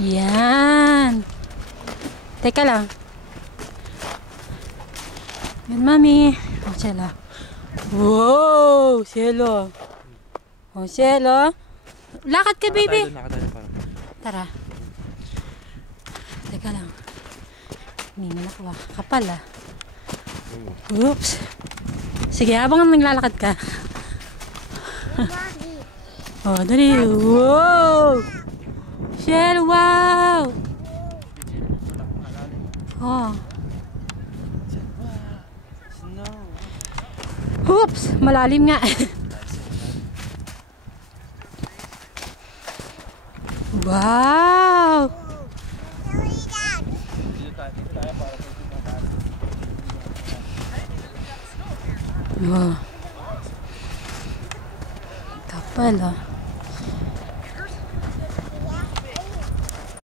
Yan. Teka lang. Yan, mami. Oh, Cielo. Wow! Cielo. Oh, Cielo. Lakad ka, baby. Tara. Teka lang. Hindi na nakuha. Kapal, ah. Oops. Sige, habang naglalakad ka. Oh, dali. Wow! Cielo, wow! Oh. Oops! Malalim nga. Wow! Wow. Kapal, ah.